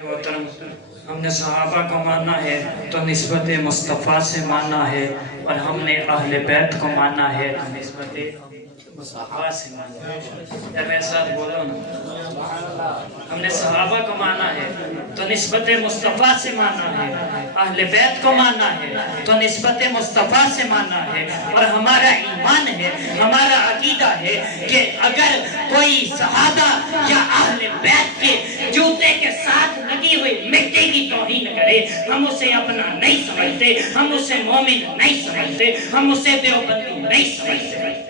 मोहतरम, हमने सहाबा को माना है तो निस्बत मुस्तफ़ा से माना है, और हमने अहले बैत को माना है तो निस्बत मुस्तफ़ा से माना है। यार मेरे साथ बोलो ना, हमने सहाबा को माना है तो निस्बत मुस्तफ़ा से माना है, अहले बैत को माना है तो निस्बत मुस्तफ़ा से माना है। और हमारा ईमान है, हमारा अकीदा है कि अगर कोई सहाबा या अहले बैत के जूते के साथ लगी हुई मिट्टी की तौहीन करे, हम उसे अपना नहीं समझते, हम उसे मोमिन नहीं समझते, हम उसे देवबंदी नहीं समझते।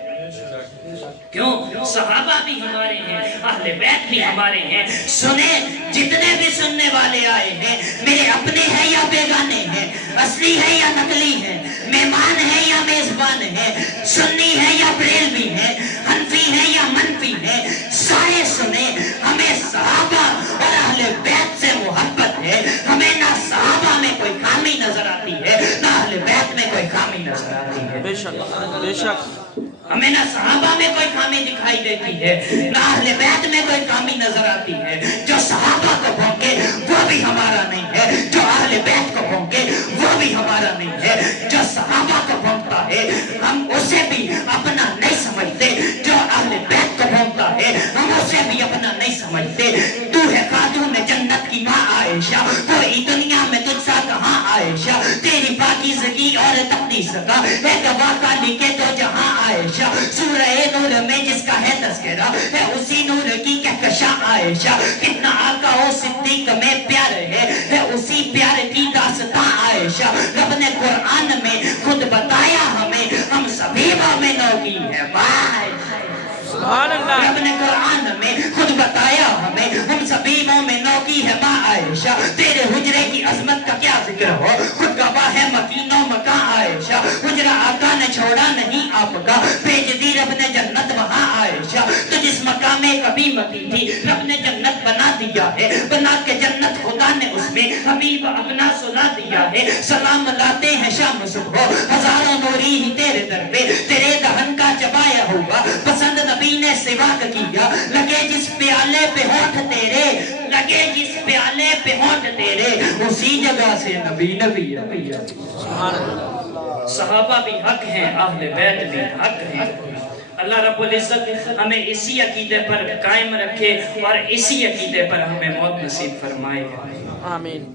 क्यों? सहाबा भी हमारे हैं, अहले बैत भी हमारे हैं। सुने, जितने भी सुनने वाले आए हैं, मेरे अपने हैं या बेगाने हैं, असली है या नकली है, मेहमान है या मेजबान है, सुन्नी है या बरेलवी है, हनफी है या मनफी है, सारे सुने। हमें सहाबा और अहले बैत से मोहब्बत है। हमें ना सहाबा में कोई खामी नजर आती है, ना अहले बैत में कोई खामी नजर आती है। बेशक बेशक हमें ना सहाबा में कोई खामी दिखाई देती है, ना अहले बैत में कोई खामी नजर आती है। जो सहाबा को भौंके वो भी हमारा नहीं है, जो अहले बैत को भौंके वो भी हमारा नहीं है। जो सहाबा को भौंकता है हम उसे भी अपना नहीं समझते, जो अहले बैत को भौंकता है हम उसे भी अपना नहीं समझते। तू है खातून जन्नत की माँ आयशा, कोई दुनिया में तुझसा कहाँ आयशा, तेरी पाकीज़गी और तक़दीस का है गवाह काली के तो जहाँ आयशा। सूरह नूर में जिसका है तज़किरा है उसी नूर की कहकशा आयशा। कितना आका ओ सिद्दीक में प्यार है उसी प्यार की दास्तां आयशा। रब ने कुरान में खुद बताया हमें, हम सभी मोमिनों की है भाई। सुभान अल्लाह। रब ने कुरान में खुद बताया हमें, हम सभी मोमिनों की है माँ आयशा। तेरे हुजरे की अजमत का क्या जिक्र हो, खुद गवाह है मकीनो मकां आयशा। हुजरा आका ने छोड़ा नहीं आपका, भेज दी रब ने जन्नत वहाँ आयशा। तो जिस मकाम में कभी मकी थी रब ने जन्नत बना दिया है, बना के जन्नत खुदा ने उसमें हबीब अपना सुला दिया है। सलाम लाते हैं शाम सुबह, हजारों नूरी ही तेरे दर पे, तेरे दहन का चबाया हुआ पसंद नबी ने सिवाक किया। लगे जिस प्याले पे होठ तेरे, लगे जिस प्याले पे होठ तेरे, उसी जगह से नबी नबी नबी। सहाबा भी हक हैं, अहले बैत भी हक हैं। अल्लाह रब्बुल इज्जत हमें इसी अकीदे पर कायम रखे और इसी अकीदे पर हमें मौत नसीब फरमाए। आमीन।